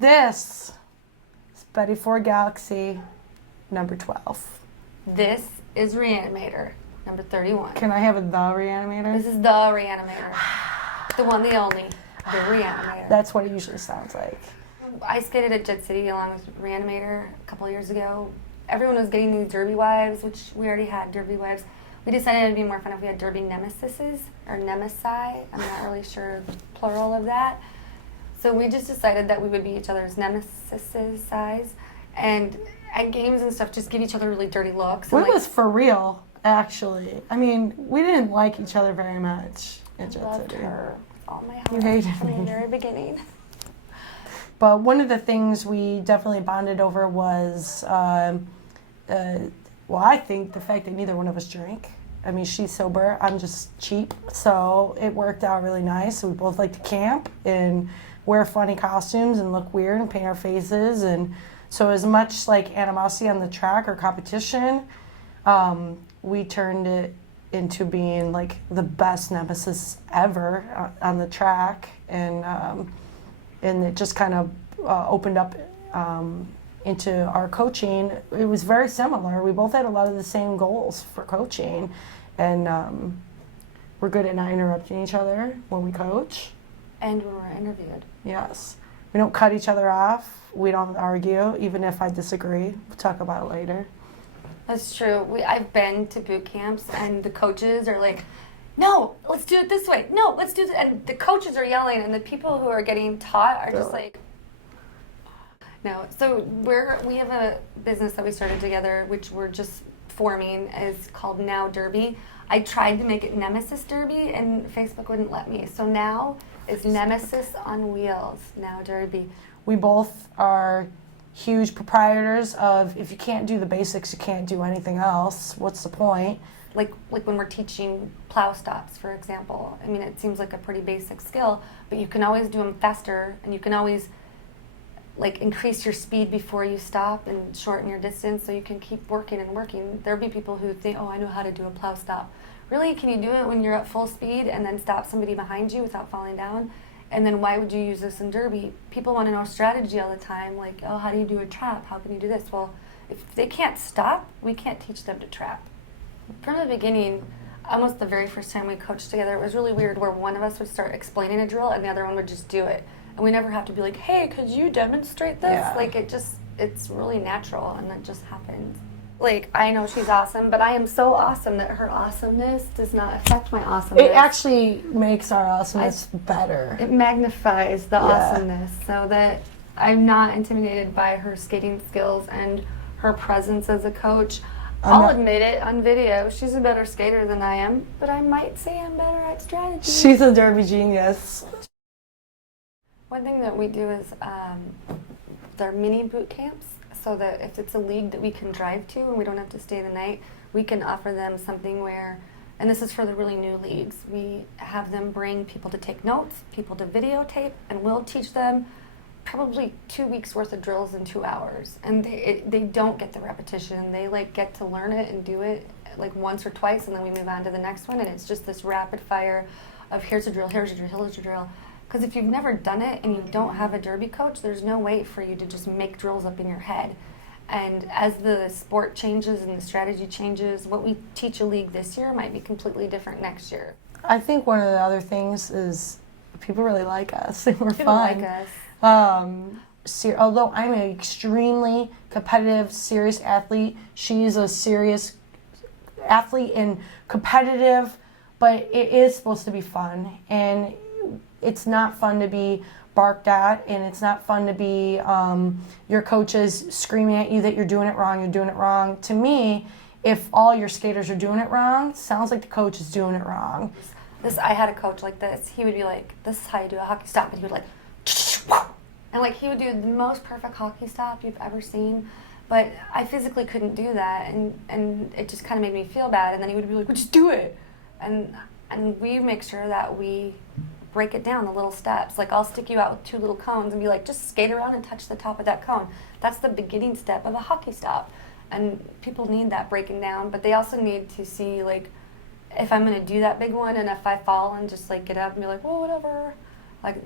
This is Betty Ford Galaxy, number 12. This is Reanimator, number 31. Can I have a the Reanimator? This is the Reanimator. The one, the only. The Reanimator. That's what it usually sounds like. I skated at Jet City along with Reanimator a couple of years ago. Everyone was getting these derby wives, which we already had derby wives. We decided it'd be more fun if we had derby nemesises, or nemesi. I'm not really sure the plural of that. So we just decided that we would be each other's nemesis size, and at games and stuff, just give each other really dirty looks. It was for real, actually. I mean, we didn't like each other very much at Jet loved City. her with all my heart You hated from me. the very beginning. But one of the things we definitely bonded over was, well, I think the fact that neither one of us drank. I mean, she's sober, I'm just cheap, so it worked out really nice. We both like to camp and wear funny costumes and look weird and paint our faces. And so as much like animosity on the track or competition, we turned it into being like the best nemesis ever on the track. And it just kind of opened up into our coaching. It was very similar. We both had a lot of the same goals for coaching, and we're good at not interrupting each other when we coach. And when we're interviewed. Yes. We don't cut each other off. We don't argue, even if I disagree. We'll talk about it later. That's true. I've been to boot camps, and the coaches are like, no, let's do it this way. No, let's do it. And the coaches are yelling, and the people who are getting taught are just like, no. So we have a business that we started together, which we're just forming, is called Now Derby. I tried to make it Nemesis Derby, and Facebook wouldn't let me. So now is Nemesis on Wheels, Now Derby. We both are huge proprietors of, if you can't do the basics, you can't do anything else. What's the point? Like when we're teaching plow stops, for example. I mean, it seems like a pretty basic skill, but you can always do them faster, and you can always like increase your speed before you stop and shorten your distance, so you can keep working and working. There'll be people who think, oh, I know how to do a plow stop. Really, can you do it when you're at full speed and then stop somebody behind you without falling down? And then why would you use this in derby? People want to know strategy all the time, like, oh, how do you do a trap? How can you do this? Well, if they can't stop, we can't teach them to trap. From the beginning, almost the very first time we coached together, it was really weird where one of us would start explaining a drill and the other one would just do it. And we never have to be like, hey, could you demonstrate this? Yeah. Like, it's really natural, and it just happens. Like, I know she's awesome, but I am so awesome that her awesomeness does not affect my awesomeness. It actually makes our awesomeness better. It magnifies the awesomeness, so that I'm not intimidated by her skating skills and her presence as a coach. I'll admit it on video. She's a better skater than I am, but I might say I'm better at strategy. She's a derby genius. One thing that we do is they're mini boot camps, so that if it's a league that we can drive to and we don't have to stay the night, we can offer them something where, and this is for the really new leagues, we have them bring people to take notes, people to videotape, and we'll teach them probably 2 weeks worth of drills in 2 hours. And they don't get the repetition. They like get to learn it and do it like once or twice, and then we move on to the next one, and it's just this rapid fire of here's a drill, here's a drill, here's a drill. Because if you've never done it and you don't have a derby coach, there's no way for you to just make drills up in your head. And as the sport changes and the strategy changes, what we teach a league this year might be completely different next year. I think one of the other things is people really like us. We're People fun. like us. Although I'm an extremely competitive, serious athlete, she's a serious athlete and competitive, but it is supposed to be fun. And it's not fun to be barked at, and it's not fun to be your coaches screaming at you that you're doing it wrong. To me, if all your skaters are doing it wrong, sounds like the coach is doing it wrong. I had a coach like this. He would be like, this is how you do a hockey stop. And he would like, and like he would do the most perfect hockey stop you've ever seen. But I physically couldn't do that, and it just kind of made me feel bad. And then he would be like, well, just do it. And we make sure that we break it down, the little steps. Like, I'll stick you out with 2 little cones and be like, just skate around and touch the top of that cone. That's the beginning step of a hockey stop. And people need that breaking down, but they also need to see, like, if I'm going to do that big one, and if I fall and just, like, get up and be like, well, whatever. Like,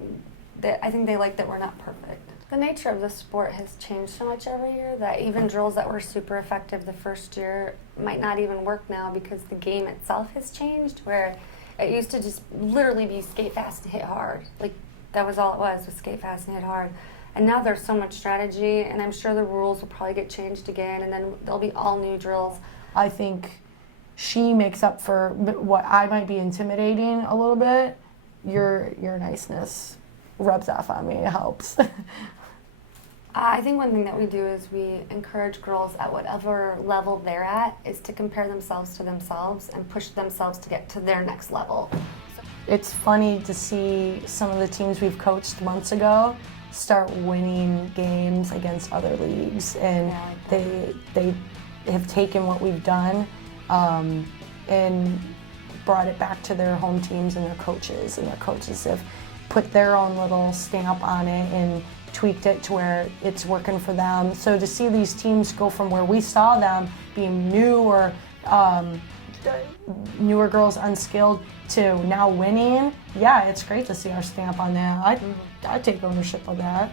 I think they like that we're not perfect. The nature of the sport has changed so much every year that even drills that were super effective the first year might not even work now because the game itself has changed, where it used to just literally be skate fast and hit hard. Like, that was all it was skate fast and hit hard. And now there's so much strategy, and I'm sure the rules will probably get changed again, and then there'll be all new drills. I think she makes up for what I might be intimidating a little bit. Your niceness rubs off on me. It helps. I think one thing that we do is we encourage girls at whatever level they're at is to compare themselves to themselves and push themselves to get to their next level. It's funny to see some of the teams we've coached months ago start winning games against other leagues, and they have taken what we've done and brought it back to their home teams and their coaches have put their own little stamp on it and tweaked it to where it's working for them. So to see these teams go from where we saw them being new or newer girls, unskilled, to now winning, yeah, it's great to see our stamp on that. I take ownership of that.